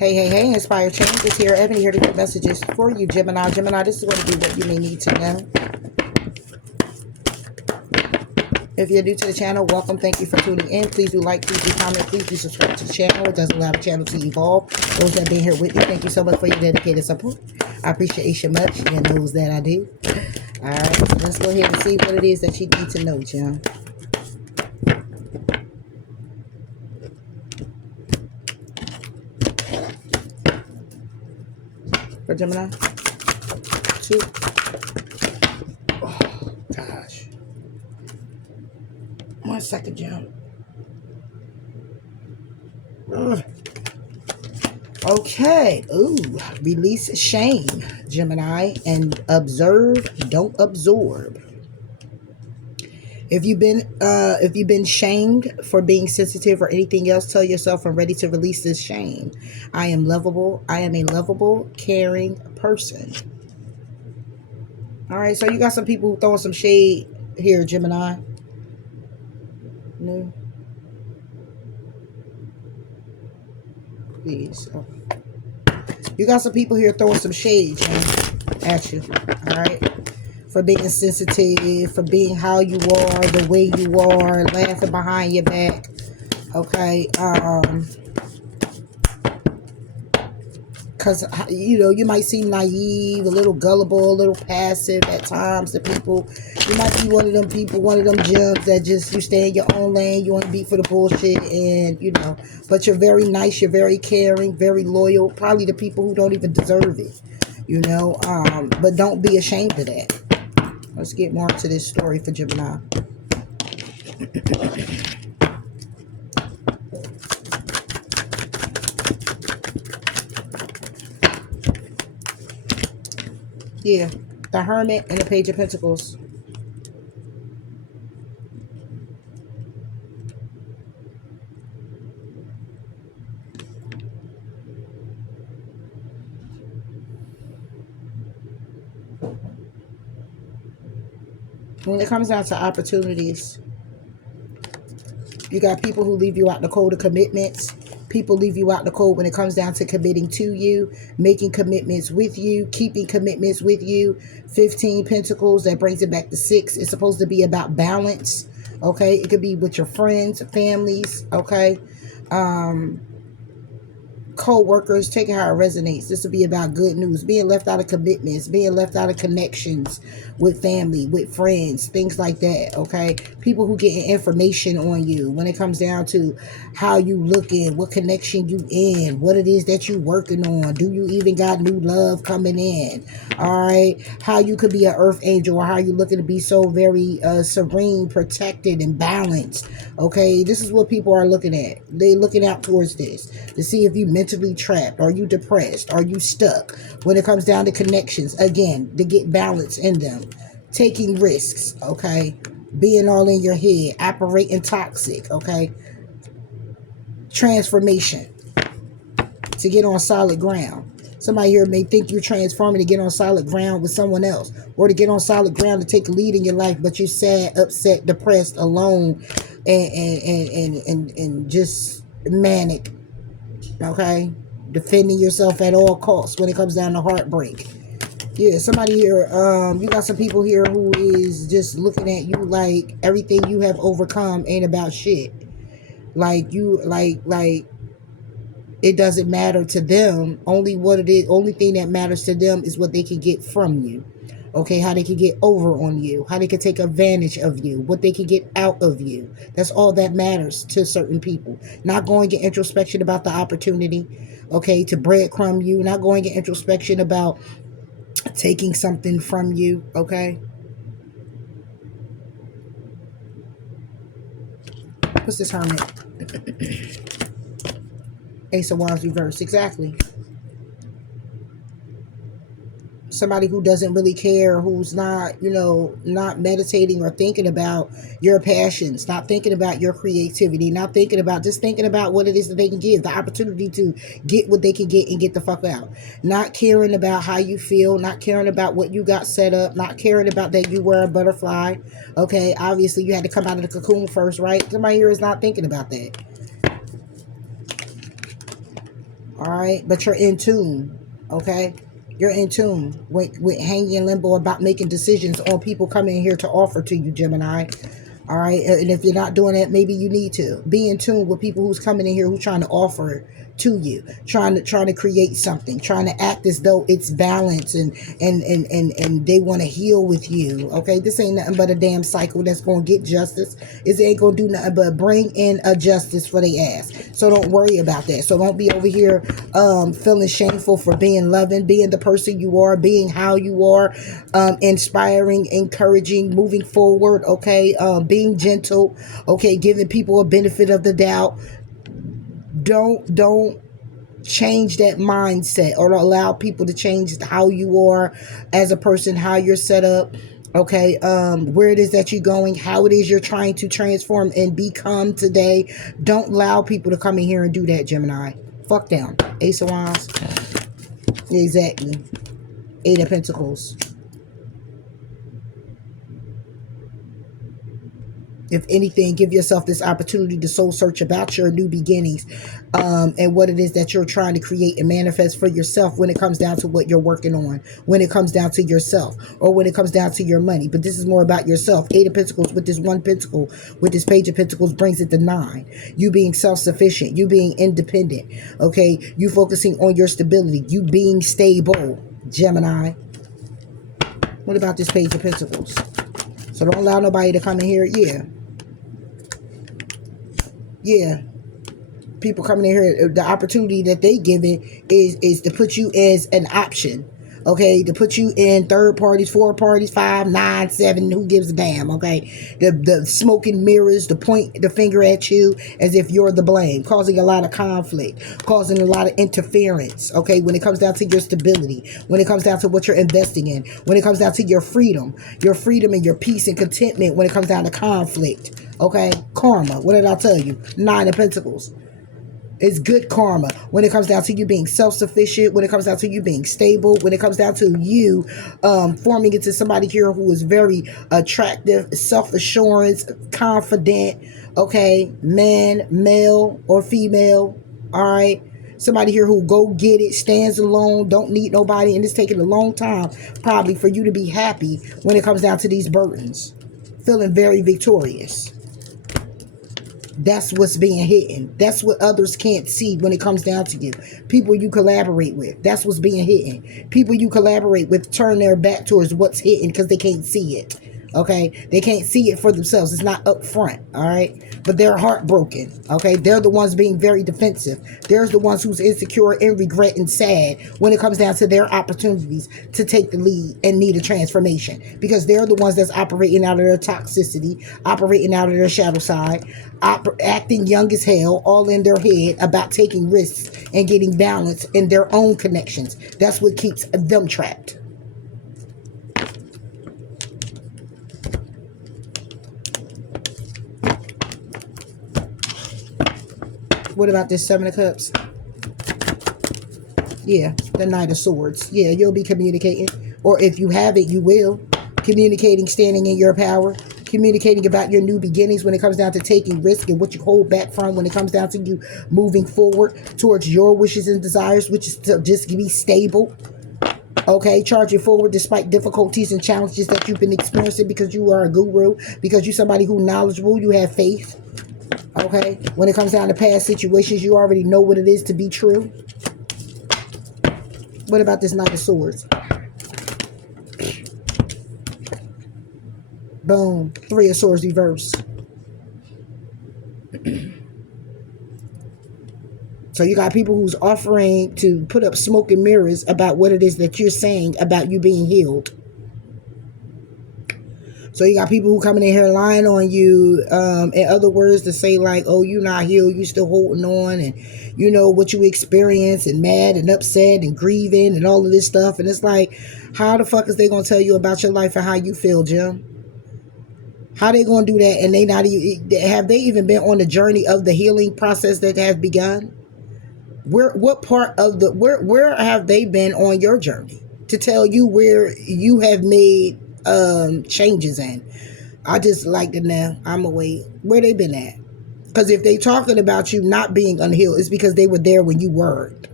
Hey, hey, hey, Inspire Change is here. Ebony here to get messages for you, Gemini. Gemini, this is going to be what you may need to know. If you're new to the channel, welcome. Thank you for tuning in. Please do like, please do comment, please do subscribe to the channel. It does allow the channel to evolve. Those that have been here with me, thank you so much for your dedicated support. I appreciate you much, and knows that I do. All right, let's go ahead and see what it is that you need to know, Jim. For Gemini, 2. Oh, gosh. 1 second, Jim. Ugh. Okay. Ooh, release shame, Gemini, and observe, don't absorb. If you've been shamed for being sensitive or anything else, tell yourself I'm ready to release this shame. I am lovable. I am a lovable, caring person. All right, so you got some people throwing some shade here, Gemini. No. Please. Oh. You got some people here throwing some shade, Jim, at you. All right. For being sensitive, for being how you are, the way you are, laughing behind your back. Okay. Because, you know, you might seem naive, a little gullible, a little passive at times to people. You might be one of them people, one of them gems that just, you stay in your own lane, you want to be for the bullshit, and, you know, but you're very nice, you're very caring, very loyal, probably to people who don't even deserve it, you know, but don't be ashamed of that. Let's get more into this story for Gemini. Yeah, the Hermit and the Page of Pentacles. When it comes down to opportunities, you got people who leave you out the cold of commitments. People leave you out the cold when it comes down to committing to you, making commitments with you, keeping commitments with you. 15 Pentacles, that brings it back to 6. It's supposed to be about balance, okay? It could be with your friends, families, okay? Co-workers, take it how it resonates. This will be about good news, being left out of commitments, being left out of connections with family, with friends, things like that, okay? People who get information on you when it comes down to how you looking, what connection you in, what it is that you working on, do you even got new love coming in, all right? How you could be an earth angel, or how you looking to be so very serene, protected, and balanced, okay? This is what people are looking at. They looking out towards this to see if you mentally trapped, are you depressed, are you stuck when it comes down to connections, again, to get balance in them, taking risks, okay, being all in your head, operating toxic, okay, transformation to get on solid ground. Somebody here may think you're transforming to get on solid ground with someone else, or to get on solid ground to take a lead in your life, but you're sad, upset, depressed, alone, and just manic, okay, defending yourself at all costs when it comes down to heartbreak. Yeah, somebody here, you got some people here who is just looking at you like everything you have overcome ain't about shit. Like you, like it doesn't matter to them. Only what it is, only thing that matters to them is what they can get from you. Okay, how they can get over on you, how they can take advantage of you, what they can get out of you. That's all that matters to certain people. Not going in introspection about the opportunity, okay, to breadcrumb you, not going in introspection about taking something from you, okay? What's this Hermit? Ace of Wands reverse, exactly. Somebody who doesn't really care, who's not, you know, not meditating or thinking about your passions, not thinking about your creativity, not thinking about, just thinking about what it is that they can give, the opportunity to get what they can get and get the fuck out. Not caring about how you feel, not caring about what you got set up, not caring about that you were a butterfly. Okay, obviously you had to come out of the cocoon first, right? Somebody here is not thinking about that. All right, but you're in tune. Okay, you're in tune with hanging in limbo about making decisions on people coming here to offer to you, Gemini. All right, and if you're not doing that, maybe you need to be in tune with people who's coming in here who's trying to offer to you, trying to create something, trying to act as though it's balanced, and they want to heal with you. Okay, this ain't nothing but a damn cycle that's gonna get justice. It ain't gonna do nothing but bring in a justice for their ass. So don't worry about that. So don't be over here feeling shameful for being loving, being the person you are, being how you are, inspiring, encouraging, moving forward. Okay, being gentle. Okay, giving people a benefit of the doubt. Don't change that mindset or allow people to change how you are as a person, how you're set up. Okay, where it is that you're going, how it is you're trying to transform and become today. Don't allow people to come in here and do that, Gemini. Fuck them. Ace of Wands. Exactly. Eight of Pentacles. If anything, give yourself this opportunity to soul search about your new beginnings, and what it is that you're trying to create and manifest for yourself when it comes down to what you're working on, when it comes down to yourself, or when it comes down to your money. But this is more about yourself. Eight of Pentacles with this one pentacle, with this Page of Pentacles brings it to 9. You being self-sufficient, you being independent, okay? You focusing on your stability, you being stable, Gemini. What about this Page of Pentacles? So don't allow nobody to come in here. Yeah, people coming in here, the opportunity that they give it is to put you as an option. Okay, to put you in third parties, 4 parties, 5, 9, 7, who gives a damn? Okay, the smoking mirrors, to point the finger at you as if you're the blame, causing a lot of conflict, causing a lot of interference. Okay, when it comes down to your stability, when it comes down to what you're investing in, when it comes down to your freedom and your peace and contentment, when it comes down to conflict. Okay, karma. What did I tell you? 9 of Pentacles. It's good karma when it comes down to you being self-sufficient, when it comes down to you being stable, when it comes down to you forming into somebody here who is very attractive, self-assurance, confident, okay, man, male or female, all right? Somebody here who go get it, stands alone, don't need nobody, and it's taking a long time probably for you to be happy when it comes down to these burdens. Feeling very victorious. That's what's being hidden. That's what others can't see when it comes down to you. People you collaborate with, that's what's being hidden. People you collaborate with turn their back towards what's hidden because they can't see it. Okay, they can't see it for themselves. It's not up front. All right, but they're heartbroken. Okay, they're the ones being very defensive. They're the ones who's insecure and regret and sad when it comes down to their opportunities to take the lead and need a transformation, because they're the ones that's operating out of their toxicity, operating out of their shadow side, acting young as hell, all in their head about taking risks and getting balance in their own connections. That's what keeps them trapped. What about this 7 of Cups? Yeah, the Knight of Swords. Yeah, you'll be communicating. Or if you have it, you will. Communicating, standing in your power. Communicating about your new beginnings when it comes down to taking risk and what you hold back from when it comes down to you moving forward towards your wishes and desires, which is to just be stable. Okay, charging forward despite difficulties and challenges that you've been experiencing, because you are a guru, because you're somebody who's knowledgeable, you have faith. Okay, when it comes down to past situations, you already know what it is to be true. What about this Knight of Swords? Boom. 3 of Swords reverse. So you got people who's offering to put up smoke and mirrors about what it is that you're saying about you being healed. So you got people who coming in here lying on you, in other words, to say like, oh, you're not healed, you still holding on, and you know what you experience, and mad and upset and grieving and all of this stuff. And it's like, how the fuck is they going to tell you about your life and how you feel, Jim? How they going to do that? And they not even, have they even been on the journey of the healing process that has begun? What part of the, where have they been on your journey to tell you where you have made changes in? I just like to know. I'm away. Where they been at? Because if they talking about you not being unhealed, it's because they were there when you weren't.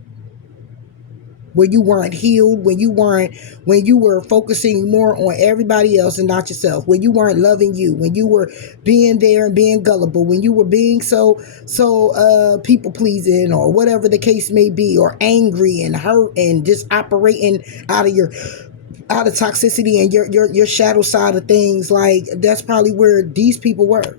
When you weren't healed, when you were focusing more on everybody else and not yourself, when you weren't loving you, when you were being there and being gullible, when you were being so people pleasing or whatever the case may be, or angry and hurt and just operating out of toxicity and your shadow side of things, like that's probably where these people were.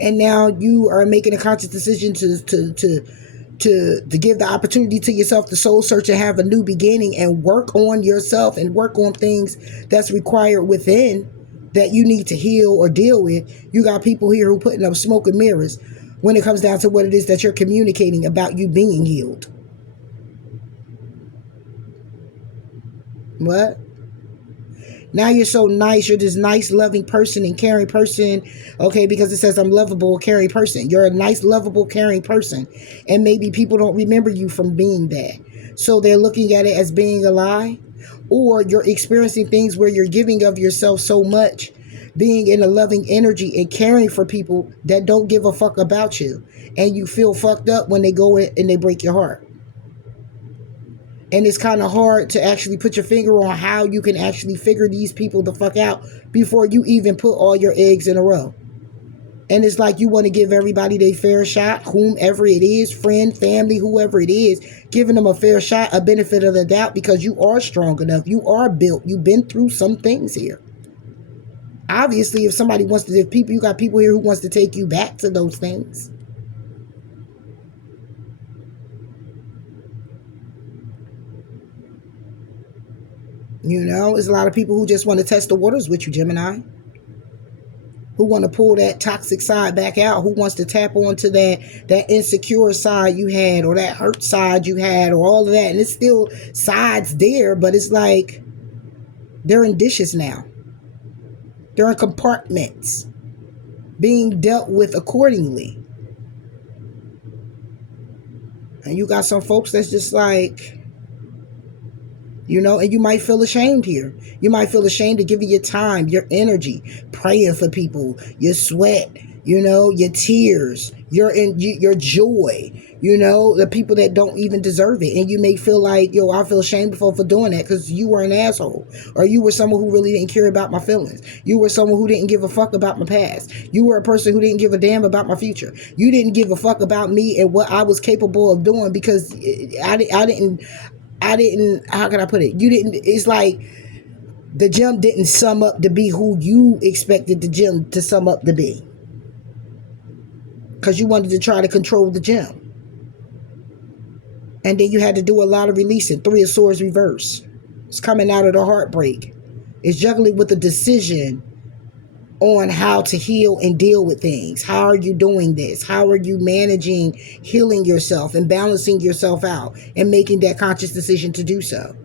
And now you are making a conscious decision to give the opportunity to yourself to soul search and have a new beginning and work on yourself and work on things that's required within that you need to heal or deal with. You got people here who putting up smoke and mirrors when it comes down to what it is that you're communicating about you being healed. What? Now you're so nice. You're this nice, loving person and caring person. Okay, because it says I'm lovable, caring person. You're a nice, lovable, caring person. And maybe people don't remember you from being that. So they're looking at it as being a lie. Or you're experiencing things where you're giving of yourself so much, being in a loving energy and caring for people that don't give a fuck about you. And you feel fucked up when they go in and they break your heart. And it's kind of hard to actually put your finger on how you can actually figure these people the fuck out before you even put all your eggs in a row. And it's like you want to give everybody their fair shot, whomever it is, friend, family, whoever it is, giving them a fair shot, a benefit of the doubt, because you are strong enough. You are built. You've been through some things here. Obviously, if you got people here who wants to take you back to those things. You know, there's a lot of people who just want to test the waters with you, Gemini. Who want to pull that toxic side back out. Who wants to tap onto that insecure side you had, or that hurt side you had, or all of that. And it's still sides there, but it's like they're in dishes now. They're in compartments being dealt with accordingly. And you got some folks that's just like, you know, and you might feel ashamed here. You might feel ashamed to give your time, your energy, praying for people, your sweat, you know, your tears, your joy, you know, the people that don't even deserve it. And you may feel like, yo, I feel shameful for doing that because you were an asshole, or you were someone who really didn't care about my feelings. You were someone who didn't give a fuck about my past. You were a person who didn't give a damn about my future. You didn't give a fuck about me and what I was capable of doing, because I didn't, how can I put it? It's like the gym didn't sum up to be who you expected the gym to sum up to be. Because you wanted to try to control the gym. And then you had to do a lot of releasing. 3 of Swords reverse. It's coming out of the heartbreak. It's juggling with a decision on how to heal and deal with things. How are you doing this? How are you managing healing yourself and balancing yourself out and making that conscious decision to do so?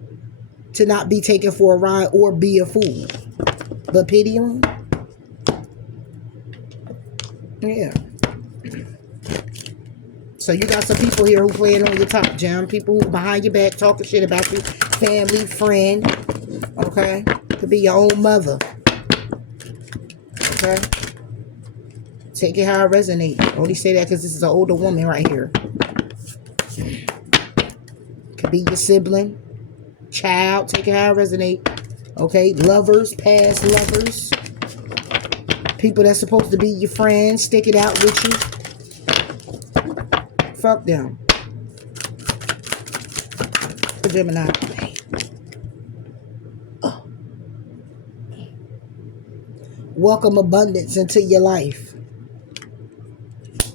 To not be taken for a ride or be a fool. But pity on? Yeah. So you got some people here who playing on your top, Jam. People who behind your back talking shit about you. Family, friend. Okay? Could be your own mother. Okay? Take it how it resonates. Only say that because this is an older woman right here. Could be your sibling, child. Take it how it resonates. Okay? Lovers, past lovers. People that's supposed to be your friends. Stick it out with you. Fuck them. Gemini. Welcome abundance into your life.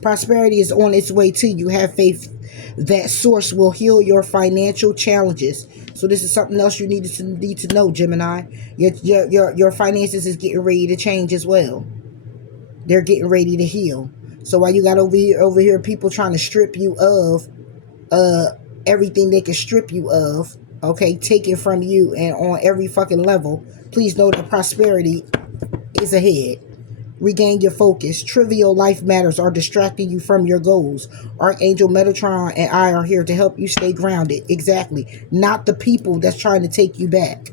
Prosperity is on its way to you. Have faith that source will heal your financial challenges. So this is something else you need to know, Gemini. Your finances is getting ready to change as well. They're getting ready to heal. So while you got over here people trying to strip you of everything they can strip you of, okay, taken from you and on every fucking level, please know that prosperity is ahead. Regain your focus. Trivial life matters are distracting you from your goals. Archangel Metatron and I are here to help you stay grounded. Exactly. Not the people that's trying to take you back.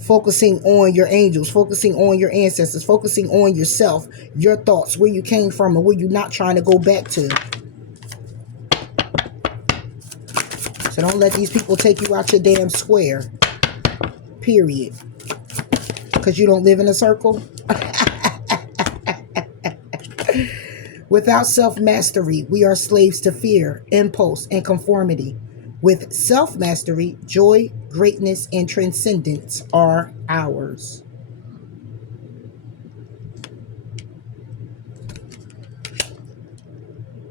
Focusing on your angels, focusing on your ancestors, focusing on yourself, your thoughts, where you came from and where you're not trying to go back to. So don't let these people take you out your damn square. Period. Because you don't live in a circle. Without self-mastery, we are slaves to fear, impulse, and conformity. With self-mastery, joy, greatness, and transcendence are ours.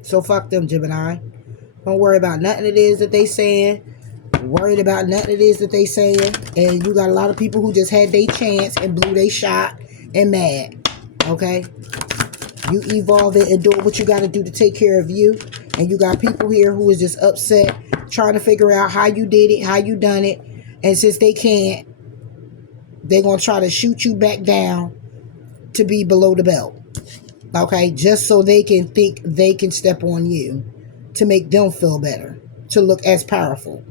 So fuck them, Gemini. Don't worry about nothing it is that they saying. Worried about nothing it is that they saying. And you got a lot of people who just had their chance and blew their shot and mad. Okay? You evolve it and do what you got to do to take care of you. And you got people here who is just upset, trying to figure out how you did it, how you done it. And since they can't, they're going to try to shoot you back down to be below the belt. Okay? Just so they can think they can step on you to make them feel better, to look as powerful.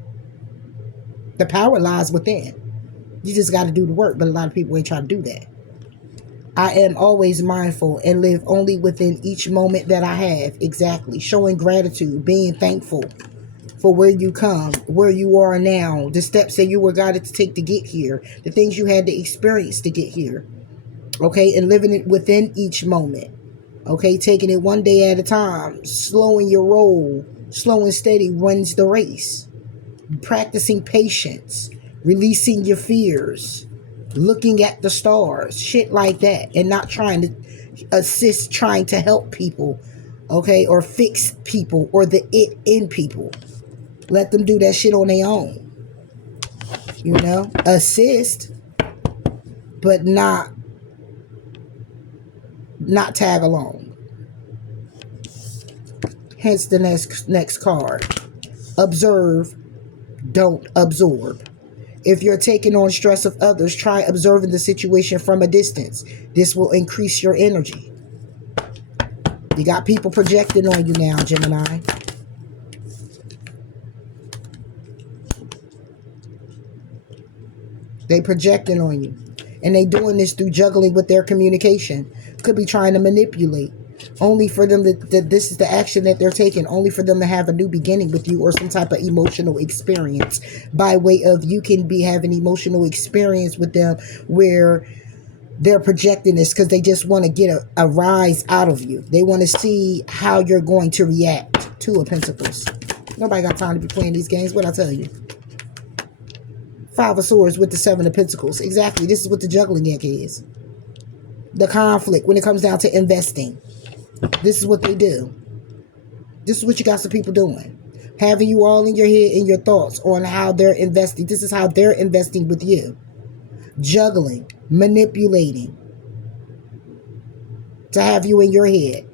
The power lies within. You just got to do the work, but a lot of people ain't trying to do that. I am always mindful and live only within each moment that I have. Exactly. Showing gratitude, being thankful for where you come, where you are now, the steps that you were guided to take to get here, the things you had to experience to get here. Okay, and living it within each moment. Okay, taking it one day at a time, slowing your roll, slow and steady runs the race. Practicing patience, releasing your fears, looking at the stars, shit like that, and not trying to assist, trying to help people, okay, or fix people or the it in people. Let them do that shit on their own. You know, assist, but not tag along. Hence the next card. Observe, don't absorb. If you're taking on stress of others, try observing the situation from a distance. This will increase your energy. You got people projecting on you now, Gemini. They projecting on you. And they doing this through juggling with their communication. Could be trying to manipulate. Only for them that this is the action that they're taking. Only for them to have a new beginning with you or some type of emotional experience. By way of you can be having emotional experience with them where they're projecting this because they just want to get a rise out of you. They want to see how you're going to react. Two of Pentacles. Nobody got time to be playing these games. What'd I tell you? Five of Swords with the Seven of Pentacles. Exactly. This is what the juggling deck is. The conflict when it comes down to investing. This is what they do. This is what you got some people doing. Having you all in your head and your thoughts on how they're investing. This is how they're investing with you. Juggling. Manipulating. To have you in your head.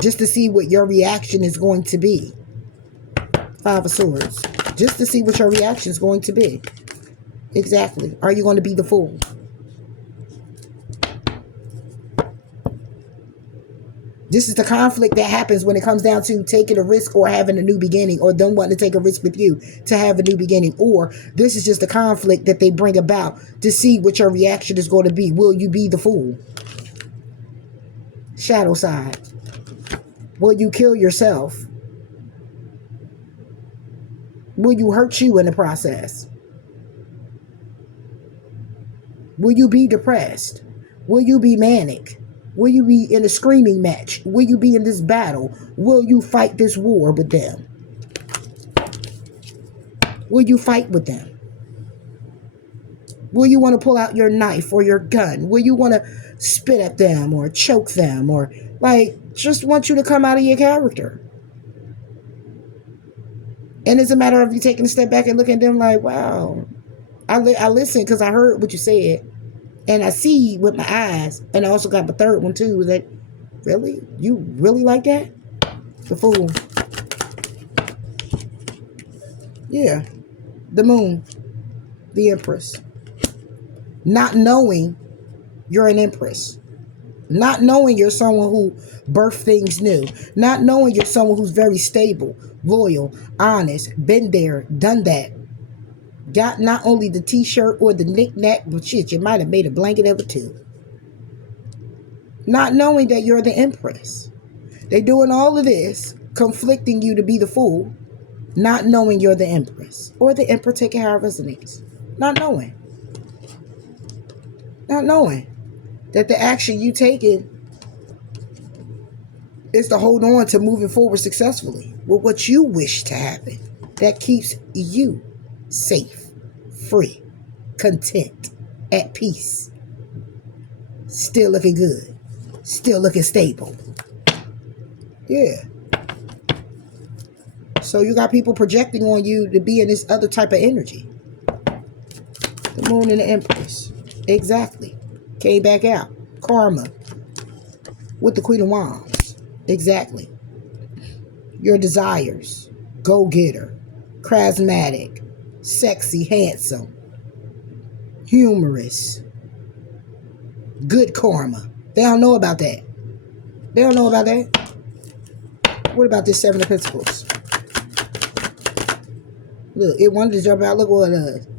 Just to see what your reaction is going to be. Five of Swords. Just to see what your reaction is going to be. Exactly. Are you going to be the fool? This is the conflict that happens when it comes down to taking a risk or having a new beginning, or them wanting to take a risk with you to have a new beginning. Or this is just the conflict that they bring about to see what your reaction is going to be. Will you be the fool? Shadow side. Will you kill yourself? Will you hurt you in the process? Will you be depressed? Will you be manic? Will you be in a screaming match? Will you be in this battle? Will you fight this war with them? Will you fight with them? Will you want to pull out your knife or your gun? Will you want to spit at them or choke them or just want you to come out of your character? And it's a matter of you taking a step back and looking at them like, wow, I listened because I heard what you said. And I see with my eyes. And I also got the third one too. That, really? You really like that? The Fool. Yeah. The Moon. The Empress. Not knowing you're an Empress. Not knowing you're someone who birthed things new. Not knowing you're someone who's very stable, loyal, honest, been there, done that. Got not only the t-shirt or the knick-knack, but shit, you might have made a blanket of it too. Not knowing that you're the Empress. They're doing all of this conflicting you to be the fool, not knowing you're the empress. Or the emperor, take it how it resonates. Not knowing. Not knowing that the action you taking is to hold on to moving forward successfully with what you wish to happen. That keeps you safe, free, content, at peace, still looking good, still looking stable. Yeah. So you got people projecting on you to be in this other type of energy. The moon and the empress. Exactly. Came back out. Karma. With the Queen of Wands. Exactly. Your desires. Go-getter. Charismatic. Sexy. Handsome. Humorous. Good karma. They don't know about that. They don't know about that. What about this Seven of Pentacles? Look, it wanted to jump out. Look what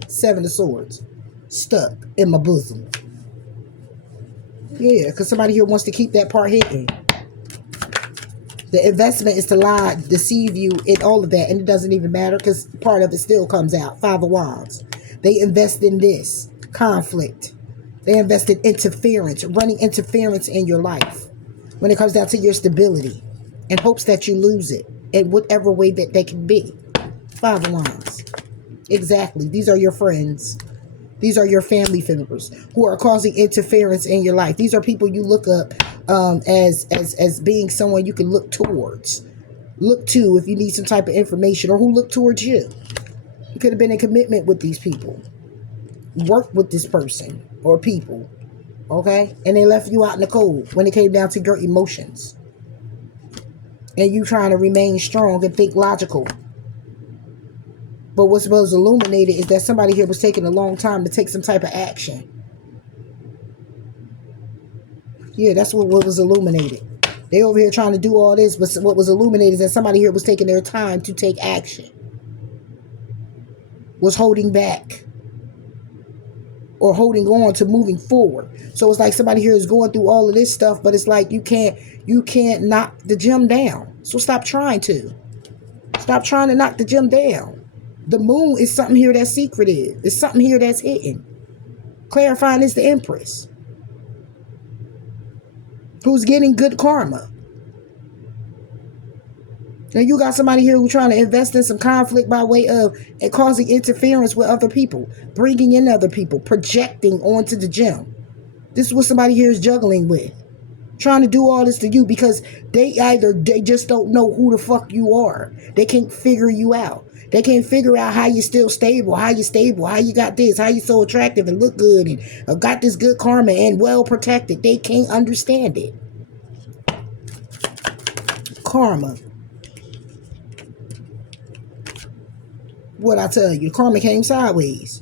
Seven of Swords. Stuck in my bosom. Yeah, because somebody here wants to keep that part hidden. The investment is to lie, deceive you, and all of that. And it doesn't even matter because part of it still comes out. Five of Wands. They invest in this. Conflict. They invest in interference. Running interference in your life. When it comes down to your stability. In hopes that you lose it. In whatever way that they can be. Five of Wands. Exactly. These are your friends. These are your family members who are causing interference in your life. These are people you look up as being someone you can look towards. Look to if you need some type of information, or who look towards you. You could have been in commitment with these people. Work with this person or people. Okay? And they left you out in the cold when it came down to your emotions. And you trying to remain strong and think logical. But what's supposed to illuminate it is that somebody here was taking a long time to take some type of action. Yeah, that's what was illuminated. They over here trying to do all this, but what was illuminated is that somebody here was taking their time to take action. Was holding back. Or holding on to moving forward. So it's like somebody here is going through all of this stuff, but it's like you can't knock the gem down. So stop trying to. Stop trying to knock the gem down. The moon is something here that's secretive. It's something here that's hidden. Clarifying is the empress. Who's getting good karma. And you got somebody here who's trying to invest in some conflict by way of and causing interference with other people. Bringing in other people. Projecting onto the gem. This is what somebody here is juggling with. Trying to do all this to you because they just don't know who the fuck you are. They can't figure you out. They can't figure out how you're still stable, how you got this, how you so attractive and look good and got this good karma and well protected. They can't understand it. Karma. What I tell you, the karma came sideways.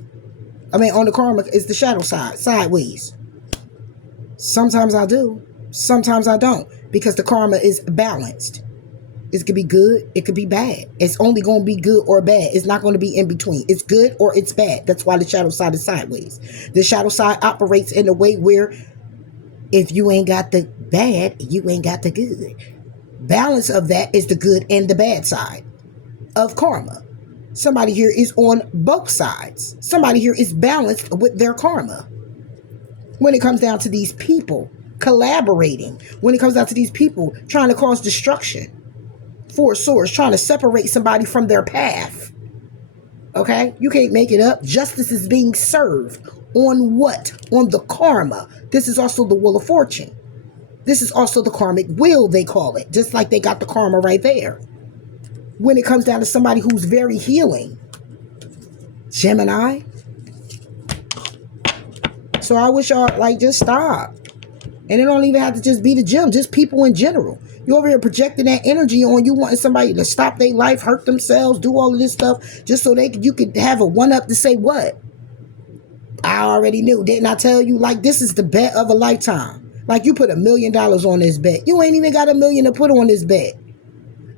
I mean, on the karma, it's the shadow side, sideways. Sometimes I do. Sometimes I don't. Because the karma is balanced. It could be good. It could be bad. It's only going to be good or bad. It's not going to be in between. It's good or it's bad. That's why the shadow side is sideways. The shadow side operates in a way where if you ain't got the bad, you ain't got the good. Balance of that is the good and the bad side of karma. Somebody here is on both sides. Somebody here is balanced with their karma. When it comes down to these people collaborating, when it comes down to these people trying to cause destruction, Four Swords, trying to separate somebody from their path. Okay? You can't make it up. Justice is being served. On what? On the karma. This is also the Wheel of Fortune. This is also the karmic wheel, they call it. Just like they got the karma right there. When it comes down to somebody who's very healing. Gemini. So I wish y'all, just stop. And it don't even have to just be the gym. Just people in general. You over here projecting that energy on you, wanting somebody to stop their life, hurt themselves, do all of this stuff, just so you could have a one-up to say what? I already knew. Didn't I tell you? This is the bet of a lifetime. You put $1 million on this bet. You ain't even got $1 million to put on this bet.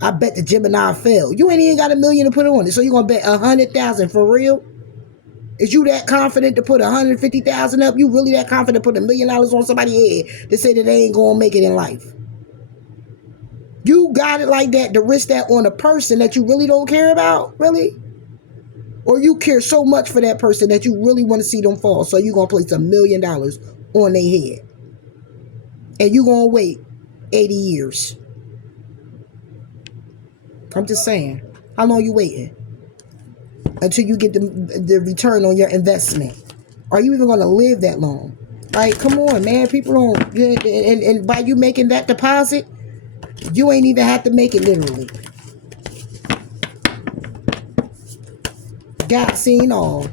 I bet the Gemini failed. You ain't even got $1 million to put on it. So you're going to bet 100,000 for real? Is you that confident to put 150,000 up? You really that confident to put $1 million on somebody's head to say that they ain't going to make it in life? You got it like that to risk that on a person that you really don't care about? Really? Or you care so much for that person that you really want to see them fall, so you're going to place $1 million on their head. And you're going to wait 80 years. I'm just saying. How long you waiting? Until you get the return on your investment. Are you even going to live that long? Like, come on, man. People don't... And by you making that deposit, you ain't even have to make it literally. God seen all.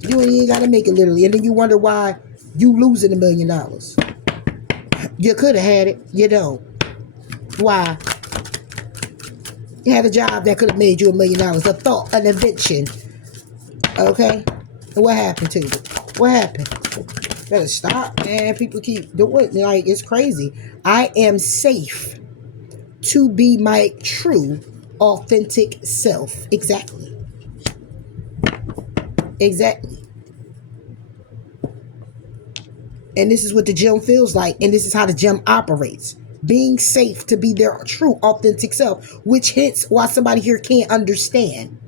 You ain't even got to make it literally. And then you wonder why you losing $1 million. You could have had it. You don't. Why? You had a job that could have made you $1 million. A thought, an invention. Okay? And what happened to you? What happened? Better stop, man. People keep doing it. Like, it's crazy. I am safe to be my true, authentic self. Exactly. Exactly. And this is what the gym feels like. And this is how the gym operates. Being safe to be their true, authentic self. Which hence why somebody here can't understand.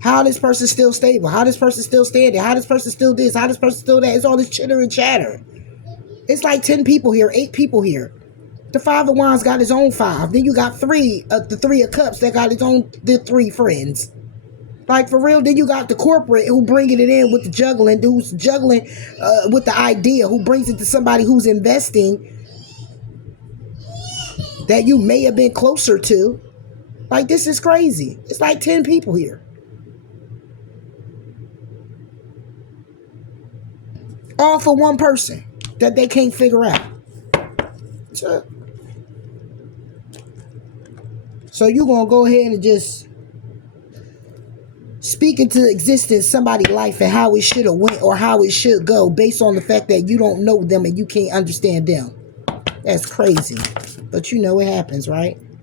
How this person still stable. How this person still standing. How this person still this. How this person still that. It's all this chitter and chatter. It's like 10 people here. 8 people here. The 5 of Wands got his own 5. Then you got 3 of the 3 of Cups that got his own, the 3 friends. Like, for real. Then you got the corporate who bringing it in with the juggling, who's juggling with the idea, who brings it to somebody who's investing that you may have been closer to. Like, this is crazy. It's like 10 people here. All for one person that they can't figure out. So you're going to go ahead and just speak into existence somebody's life and how it should have went or how it should go based on the fact that you don't know them and you can't understand them. That's crazy. But you know it happens, right?